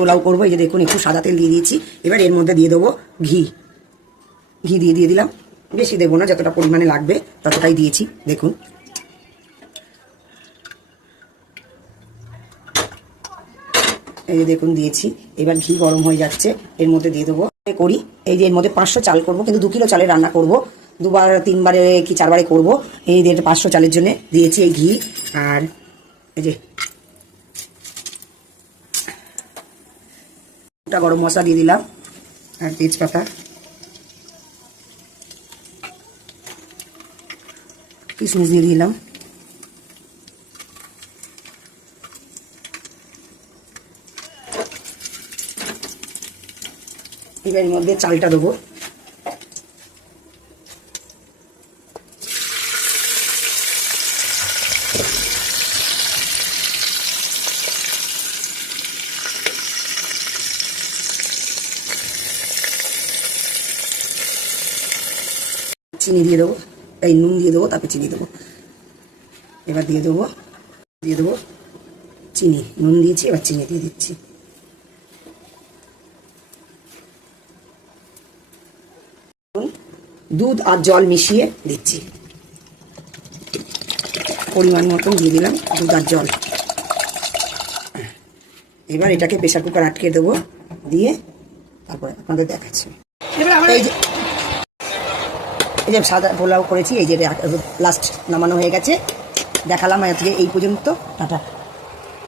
পোলাও করবো। এই যে দেখুন একটু সাদা তেল দিয়ে দিয়েছি। এবার এর মধ্যে দিয়ে দেবো ঘি। ঘি দিয়ে দিলাম, বেশি দেবো না, যতটা পরিমাণে লাগবে ততটাই দিয়েছি। দেখুন এই যে দেখুন দিয়েছি। এবার ঘি গরম হয়ে যাচ্ছে, এর মধ্যে দিয়ে দেবো করি। এই যে এর মধ্যে 500 চাল করবো, কিন্তু 2 কিলো চালের রান্না করব, 2বার 3বারে কি 4বারে করবো। এই যে 500 চালের জন্য দিয়েছি এই ঘি। আর এই যে গরম মশলা দিয়ে দিলাম, আর তেজপাতা, কিশমিশ দিয়ে দিলাম। এবার এর মধ্যে চালটা দেবো। চিনি দিয়ে দেবো, এই নুন দিয়ে দেবো, তারপরে চিনি দেবো। এবার দিয়ে দেবো চিনি। নুন দিয়েছি, এবার চিনি দিয়ে দিচ্ছি। দুধ আর জল মিশিয়ে দিচ্ছি, পরিমাণ মতন দিয়ে দিলাম দুধ আর জল। এবার এটাকে প্রেসার কুকার আটকে দেবো, দিয়ে তারপরে আপনাদের দেখাচ্ছি। এই যে সাদা পোলাও করেছি, এই যে লাস্ট নামানো হয়ে গেছে, দেখালাম আজকে এই পর্যন্ত। টাটা।